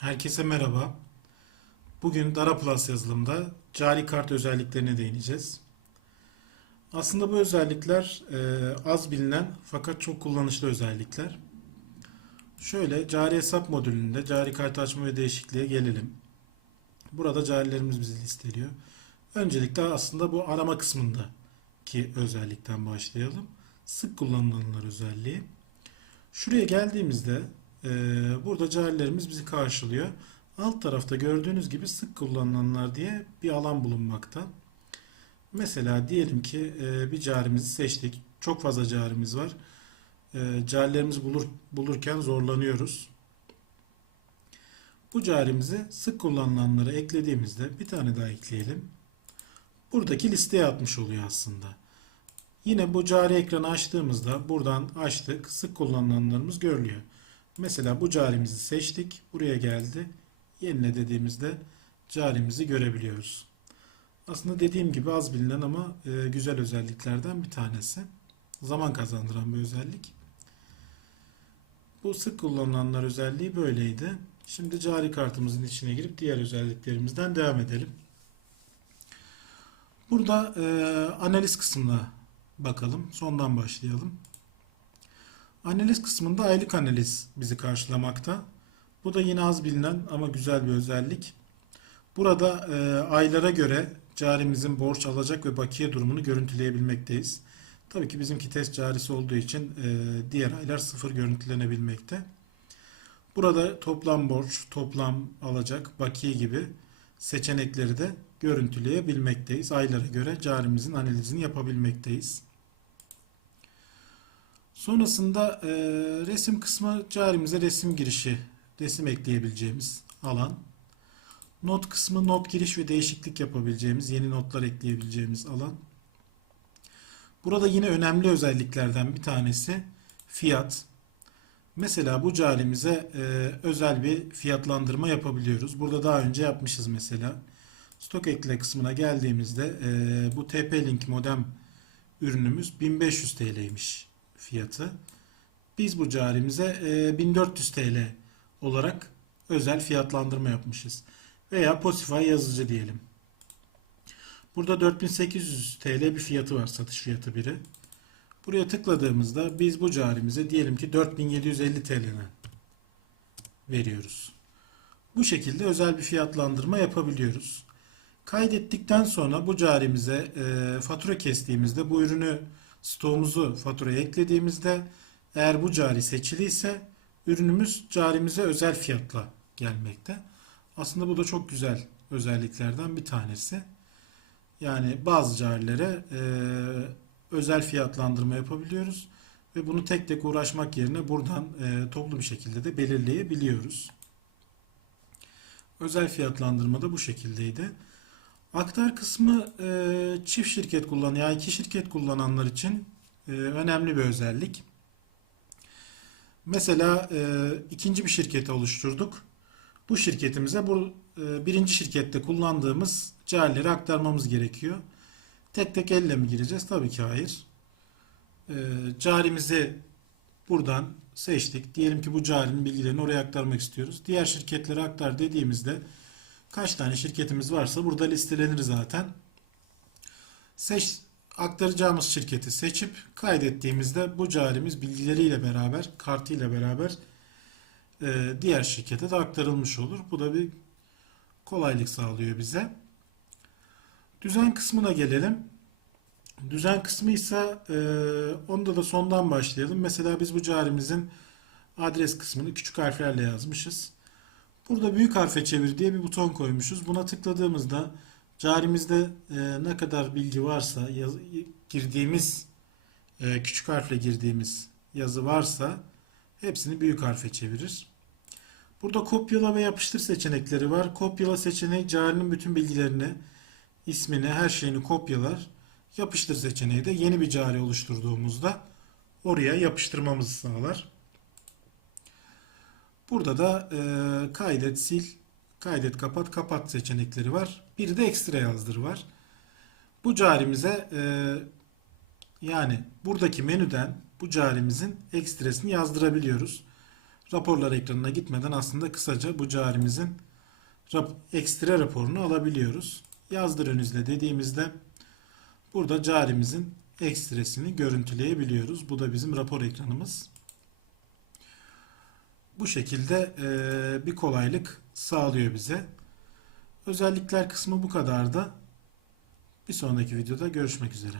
Herkese merhaba. Bugün Dara Plus yazılımda cari kart özelliklerine değineceğiz. Aslında bu özellikler e, az bilinen fakat çok kullanışlı özellikler. Şöyle cari hesap modülünde cari kart açma ve değişikliğe gelelim. Burada carilerimiz bizi listeliyor. Öncelikle aslında bu arama kısmındaki özellikten başlayalım. Sık kullanılanlar özelliği. Şuraya geldiğimizde e, burada carilerimiz bizi karşılıyor. Alt tarafta gördüğünüz gibi sık kullanılanlar diye bir alan bulunmakta. Mesela diyelim ki e, bir carimizi seçtik. Çok fazla carimiz var. E, carilerimizi bulur, bulurken zorlanıyoruz. Bu carimizi sık kullanılanlara eklediğimizde bir tane daha ekleyelim. Buradaki listeye atmış oluyor aslında. Yine bu cari ekranı açtığımızda buradan açtık. Sık kullanılanlarımız görülüyor. Mesela bu carimizi seçtik. Buraya geldi. Yenile dediğimizde carimizi görebiliyoruz. Aslında dediğim gibi az bilinen ama e, güzel özelliklerden bir tanesi. Zaman kazandıran bir özellik. Bu sık kullanılanlar özelliği böyleydi. Şimdi cari kartımızın içine girip diğer özelliklerimizden devam edelim. Burada e, analiz kısmına bakalım. Sondan başlayalım. Analiz kısmında aylık analiz bizi karşılamakta. Bu da yine az bilinen ama güzel bir özellik. Burada e, aylara göre carimizin borç alacak ve bakiye durumunu görüntüleyebilmekteyiz. Tabii ki bizimki test carisi olduğu için e, diğer aylar sıfır görüntülenebilmekte. Burada toplam borç, toplam alacak, bakiye gibi seçenekleri de görüntüleyebilmekteyiz. Aylara göre carimizin analizini yapabilmekteyiz. Sonrasında e, resim kısmı carimize resim girişi, resim ekleyebileceğimiz alan. Not kısmı not giriş ve değişiklik yapabileceğimiz, yeni notlar ekleyebileceğimiz alan. Burada yine önemli özelliklerden bir tanesi fiyat. Mesela bu carimize e, özel bir fiyatlandırma yapabiliyoruz. Burada daha önce yapmışız mesela. Stok ekle kısmına geldiğimizde e, bu TP-Link modem ürünümüz 1500 TL'ymiş fiyatı. Biz bu carimize e, 1400 TL olarak özel fiyatlandırma yapmışız. Veya Posify yazıcı diyelim. Burada 4800 TL bir fiyatı var satış fiyatı biri. Buraya tıkladığımızda biz bu carimize diyelim ki 4750 TL'ne veriyoruz. Bu şekilde özel bir fiyatlandırma yapabiliyoruz. Kaydettikten sonra bu carimize e, fatura kestiğimizde bu ürünü stoğumuzu faturaya eklediğimizde eğer bu cari seçiliyse ürünümüz carimize özel fiyatla gelmekte. Aslında bu da çok güzel özelliklerden bir tanesi. Yani bazı carilere e, özel fiyatlandırma yapabiliyoruz ve bunu tek tek uğraşmak yerine buradan e, toplu bir şekilde de belirleyebiliyoruz. Özel fiyatlandırma da bu şekildeydi. Aktar kısmı e, çift şirket kullanan ya iki şirket kullananlar için e, önemli bir özellik. Mesela e, ikinci bir şirketi oluşturduk. Bu şirketimize bu e, birinci şirkette kullandığımız carileri aktarmamız gerekiyor. Tek tek elle mi gireceğiz? Tabii ki hayır. E, carimizi buradan seçtik. Diyelim ki bu carinin bilgilerini oraya aktarmak istiyoruz. Diğer şirketlere aktar dediğimizde kaç tane şirketimiz varsa burada listelenir zaten. Seç, aktaracağımız şirketi seçip kaydettiğimizde bu carimiz bilgileriyle beraber, kartıyla beraber e, diğer şirkete de aktarılmış olur. Bu da bir kolaylık sağlıyor bize. Düzen kısmına gelelim. Düzen kısmı ise e, onda da sondan başlayalım. Mesela biz bu carimizin adres kısmını küçük harflerle yazmışız. Burada büyük harfe çevir diye bir buton koymuşuz. Buna tıkladığımızda carimizde e, ne kadar bilgi varsa yaz, girdiğimiz e, küçük harfle girdiğimiz yazı varsa hepsini büyük harfe çevirir. Burada kopyala ve yapıştır seçenekleri var. Kopyala seçeneği carinin bütün bilgilerini, ismini, her şeyini kopyalar. Yapıştır seçeneği de yeni bir cari oluşturduğumuzda oraya yapıştırmamızı sağlar. Burada da e, kaydet, sil, kaydet, kapat, kapat seçenekleri var. Bir de ekstra yazdır var. Bu carimize e, yani buradaki menüden bu carimizin ekstresini yazdırabiliyoruz. raporlar ekranına gitmeden aslında kısaca bu carimizin rap- ekstra raporunu alabiliyoruz. Yazdır önüzle dediğimizde burada carimizin ekstresini görüntüleyebiliyoruz. Bu da bizim rapor ekranımız. Bu şekilde eee, bir kolaylık sağlıyor bize. Özellikler kısmı bu kadar da. Bir sonraki videoda görüşmek üzere.